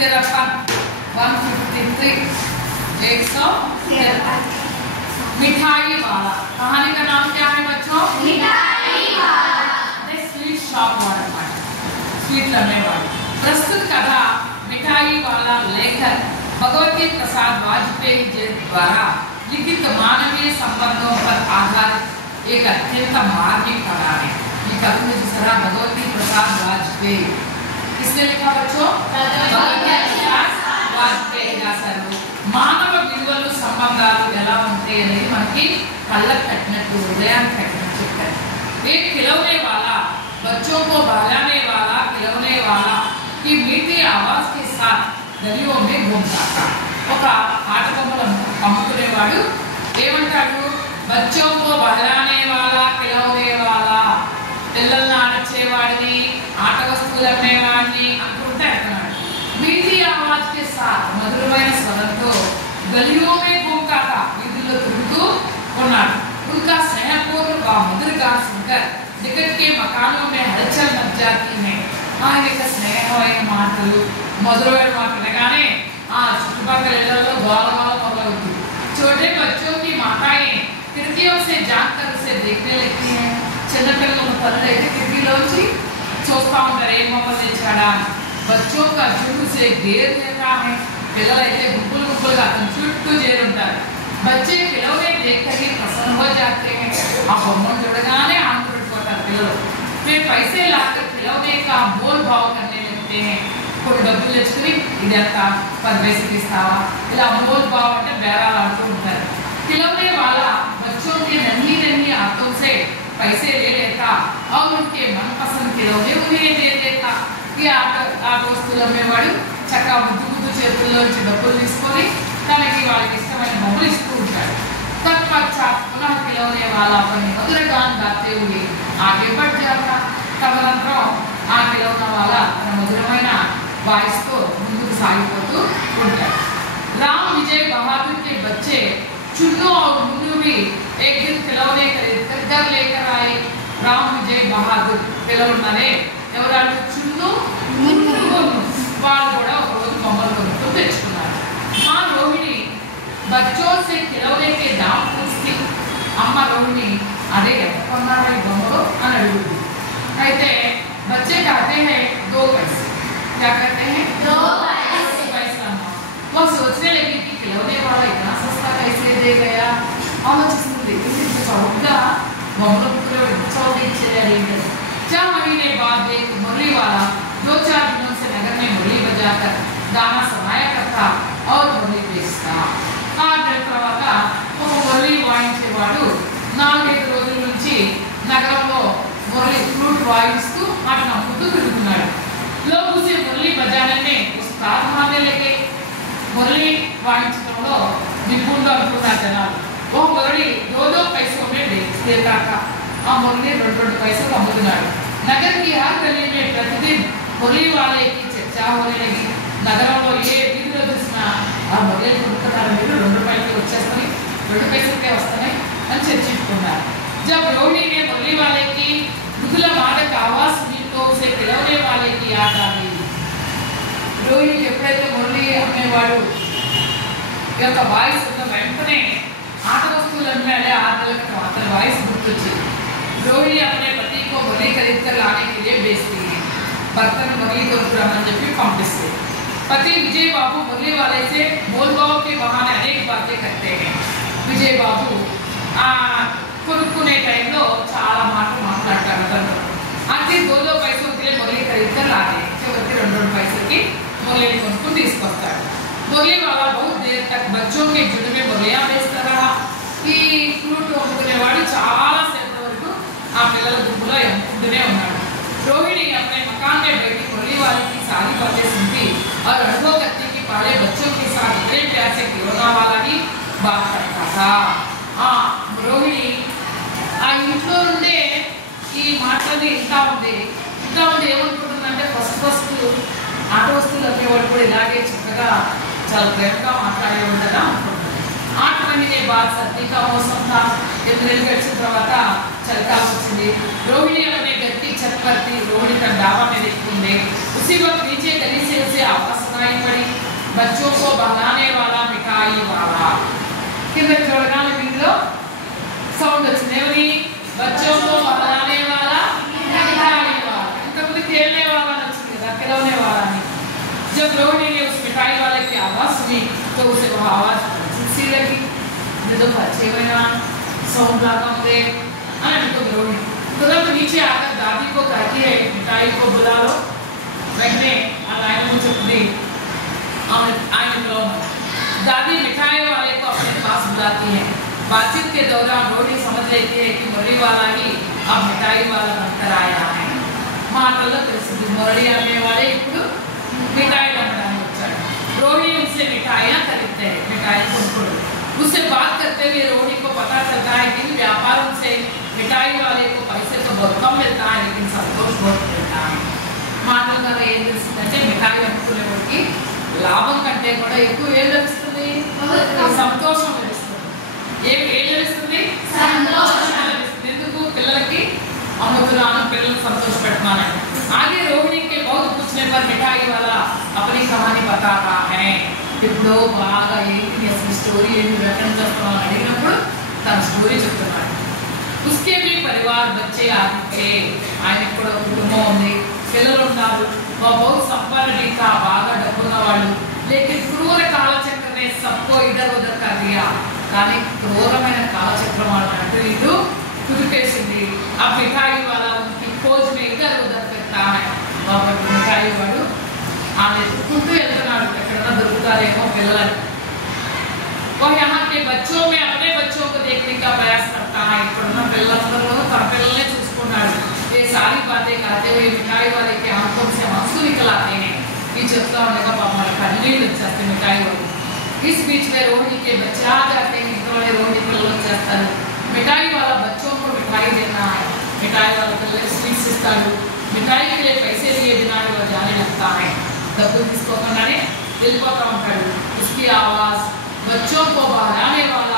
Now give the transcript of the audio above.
तिरपन 153 153। मिठाई वाला कहानी का नाम क्या है बच्चों? मिठाई वाला। स्वीट शॉप वाला स्वीट लाने वाला। प्रस्तुत कथा मिठाई वाला लेखक भगवती प्रसाद वाजपेयी जी द्वारा लिखित मानवीय संबंधों पर आधारित एक अत्यंत मार्मिक कथा है। ये कथा जिसरा भगवती प्रसाद वाजपेयी किसने लिखा बच्चों? भगवती प्रसाद वाजपेयी गाరు మానవ విలువలు సంబంధాలు ఎలా ఉంటాయని మనకి కళ్ళకు కట్టినట్టు హృదయానికి కట్టినట్టు చెప్పారు। एक खिलौने वाला बच्चों को बहलाने वाला खिलौने वाला की मीठी आवाज के साथ गलियों में घूमता था। ఒక ఆట బొమ్మలను అమ్ముకునేవాడు ఏమంటాడు? बच्चों को बहलाने वाला खिलौने वाला పిల్లల్ని ఆడించేవాడిని ఆట వస్తువులు అమ్మేవాడిని అనుకుంటే అంటున్నాడు। मीठी आवाज के साथ मधुरమైన స్వరంతో गलियों में घूमता था వీధుల్లో తిరుగుతూ ఉన్నాడు। उनका स्नेहपूर्ण व मधुर गान सुनकर निकट के मकानों में हलचल मच जाती है। ఆయన యొక్క స్నేహమైన మాటలు మధురమైన మాటలు వినగానే ఆ చుట్టుపక్కల ఇళ్లలో గోలగోల మొదలవుతుంది। छोटे बच्चों की माताएं खिड़कियों से झांककर उसे देखने लगती हैं। చిన్నపిల్లల తల్లులైతే కిటికీలోంచి చూస్తా ఉంటారు ఏం బొమ్మలు తెచ్చాడా। बच्चों का झुंड से घेर लेता है పిల్లలైతే గుంపులు గుంపులుగా అతని చుట్టూ చేరుంటారు। बच्चे खिलौने देखकर ही प्रसन्न हो जाते हैं। ఆ బొమ్మను చూడగానే ఆనందపడిపోతారు పిల్లలు। फिर पैसे लाकर खिलौने का मोल भाव करने लगते हैं। కొన్ని డబ్బులు తెచ్చుకుని ఇదంతా 10 पैसे ఇస్తావా ఇలా मोल भाव అంటే బేరాలు ఆడుతూ ఉంటారు। खिलौने वाला बच्चों के नन्ही नन्ही हाथों से पैसे ले लेता और उनके मनपसंद खिलौने उन्हें दे देता। ఈ ఆట వస్తువులు అమ్మేవాడు చక్కగా ముద్దు ముద్దు చేతుల్లోంచి డబ్బులు తీసుకొని తనకి వాళ్ళకి ఇష్టమైన బొమ్మలు ఇస్తూ ఉంటాడు। तत्पश्चात पुनः खिलौने वाला अपने मधुर गान गाते हुए आगे बढ़ जाता। तदनंतరం ఆ खिलौना वाला తన మధురమైన వాయిస్ తో ముందుకు సాగిపోతూ ఉంటాడు। राम विजय बहादुर के बच्चे चुन्नू और मुन्नू भी एक दिन खिलौने खरीदकर घर लेकर आए। राम विजय बहादुर పిల్లలున్నారే ఎవరు? చున్ను మున్ను వాళ్ళు కూడా ఒక రోజు బొమ్మలు కొనుక్కొని తెచ్చుకున్నారు। మా రోహిణి बच्चों से खिलौने के दाम पूछती। అమ్మ రోహిణి అదే ఎంత కొన్నారా ఈ బొమ్మలు అని అడుగుతుంది। అయితే बच्चे कहते हैं 2 पैसे। क्या कहते हैं? 2 पैसे। वो सोचने लगी कि खिलौने वाला इतना सस्ता कैसे दे गया। ఆలోచిస్తుంది ఇంత చౌకగా బొమ్మలు చౌక ఇచ్చేయాలి। 4 महीने बाद एक मुरली वाला 2-4 दिनों से नगर में मुरली बजाकर गाना सुनाया करता और मुरली बेचता। ఆ తర్వాత ఒక మురళి వాయించేవాడు 4-5 రోజుల నుంచి నగరంలో మురళి ఫ్లూట్ వాయిస్తూ వాటిని అమ్ముతూ తిరుగుతున్నాడు। लोग उसे मुरली बजाने में उस्ताद मानने लगे। मुरली వాయించడంలో నిపుణుడు అనుకున్నారు జనాలు। वो मुरली 2-2 पैसों में बेच देता था। ఆ మురళి 2-2 पैसों అమ్ముతున్నాడు। नगर की हर गली में प्रतिदिन मुरली वाले की चर्चा होने लगी। నగరంలో ఏ వీధిలో చూసినా ఆ మురళి కొనుక్కున్నారు మీరు 2 రూపాయలకి వచ్చేస్తాయి 2 पैसे వస్తాయి అని చర్చించుకున్నారు। जब रोहिणी ने मुरली वाले की मृदुल मादक आवाज सुनी तो उसे खिलौने वाले की याद आ गई। రోహిణి ఎప్పుడైతే మురళి అమ్మేవాడు ఈ యొక్క వాయిస్ ఉన్న వెంటనే ఆట వస్తువులు అమ్మాడే 6 నెలల క్రితం అతని వాయిస్ గుర్తొచ్చింది। रोहिणी अपने पति को मुरली खरीद कर लाने के लिए भेजती है। भर्ता ने मुरली को रमन जब भी पंपिस्ते। पति विजय बाबू मुरली वाले से मोल भाव के बहाने अनेक बातें करते हैं। विजय बाबू కొనుక్కునే టైంలో చాలా మాటలు మాట్లాడతారు అతను। आखिर 2-2 पैसों के लिए मुरली खरीद कर लाते। చివరికి 2-2 पैसे मुरली కొనుక్కుని తీసుకొస్తాడు। मुरली वाला बहुत देर तक बच्चों के झुंड में मुरलियां बेचता रहा। ఈ ఫ్లూట్ అమ్ముకునేవాడు చాలా సేపటి వరకు ఆ పిల్లల గుంపులో అమ్ముకుంటూనే ఉన్నాడు। रोहिणी अपने मकान में बैठी मुरली वाले की सारी बातें सुनती और अनुभव करती कि पहले बच्चों के साथ इतने प्यार से खिलौना वाला ही बात करता था। रोहिणी ఆ ఇంట్లో నుండే ఈ మాటలు ఇంకా ఉంది ఏమనుకుంటుందంటే ఫస్ట్ ఆట వస్తువులు అమ్మేవాడు కూడా ఇలాగే చక్కగా చాలా ప్రేమగా మాట్లాడేవాడు కదా అనుకుంటుంది। 8 महीने बाद सर्दी का मौसम था। 8 నెలలు గడిచిన తర్వాత చలికాలం వచ్చింది। रोहिणी अपने घर की छत पर थी। रोहिणी का डावा में देखती है। उसी वक्त नीचे गली से उसे आवाज सुनाई पड़ी, बच्चों को बहलाने वाला मिठाई वाला। కింద చూడగానే వీధిలో సౌండ్ వచ్చింది, ఏమని? बच्चों को बहलाने वाला मिठाई वाला। इंतकुमुंదు खेलने वाला అని వచ్చింది కదా, खिलौने वाला नहीं। जब रोहिणी ने उस मिठाई वाले की आवाज सुनी तो उसे वह आवाज सी लगी, जो परिचयమైన साउंड लागा होते అని तो रोहिणी तुरंत नीचे आकर दादी को कहती है, मिठाई को बुला लो। వెంటనే ఆ నాయనమ్మ చెప్పింది, दादी मिठाई वाले को अपने पास बुलाती है। बातचीत के दौरान रोहिणी समझ लेती है कि मुरली वाला ही अब मिठाई वाला बनकर आया है। మాటల్లో తెలిసింది, మురళి అనేవాడే ఇప్పుడు मिठाई बनाने వచ్చాడు। रोहिणी उनसे मिठाइयाँ खरीदते हैं, मिठाई కొనుక్కోడు। उससे बात करते हुए रोहिणी को पता चलता है कि व्यापार से मिठाई वाले को पैसे तो बहुत कम मिलता है, लेकिन संतोष बहुत मिलता है। మాటల ద్వారా ఏం తెలుస్తుందంటే మిఠాయి అమ్ముకునేవాడికి లాభం కంటే కూడా ఎక్కువ ఏం లభిస్తుంది? సంతోషం లభిస్తుంది। ఏం లభిస్తుంది? సంతోషం లభిస్తుంది। ఎందుకు? పిల్లలకి అమ్ముతున్నాను, పిల్లలకు సంతోష పెడుతున్నాను। आगे रोहिणी के बहुत पूछने पर मिठाई वाला अपनी कहानी बताता है। ఇప్పుడు బాగా ఏంటి అసలు స్టోరీ ఏంటి రెఫరెన్స్ చేస్తున్నాను అడిగినప్పుడు తన స్టోరీ చెప్తున్నాడు। उसके भी परिवार बच्चे आदि थे, ఆయనకు కూడా కుటుంబం ఉంది, పిల్లలు ఉన్నారు। वो बहुत संपन्न था, బాగా డబ్బున్న వాళ్ళు। लेकिन क्रूर कालचक्र ने सबको इधर उधर कर दिया, కానీ క్రూరమైన కాలచక్రం అన్నట్టు ఇది కుదిపేసింది। ఆ మిఠాయి वाला उनकी खोज में इधर उधर करता है। బాబా మిఠాయి వాడు ఆమె చుట్టూ వెళ్తున్నాడు, ఎక్కడైనా దొరుకుతారేమో పిల్లలు। वह यहाँ के बच्चों में अपने बच्चों को देखने का प्रयास करता है। इప్పుడున్న పిల్లలందరూ తన పిల్లల్ని చూసుకున్నాడు। ये सारी बातें कहते हुए मिठाई वाले के आंखों से आंसू निकल आते हैं। ये చెప్తా ఉండగా పాపం కన్నీళ్ళు వచ్చేస్తాయి మిఠాయి వాడు। इस बीच में रोहिणी के बच्चे आ जाते हैं, ఇంట్లోనే రోహిణి పిల్లలు వచ్చేస్తారు। मिठाई वाला बच्चों को मिठाई देना है, मिठाई वाला पिల్లలకి స్వీట్స్ ఇస్తాడు। मिठाई के लिए पैसे लिए बिना वो जाने लगता है, డబ్బులు తీసుకోకుండానే వెళ్ళిపోతా ఉంటాడు। उसकी आवाज बच्चों को बहलाने वाला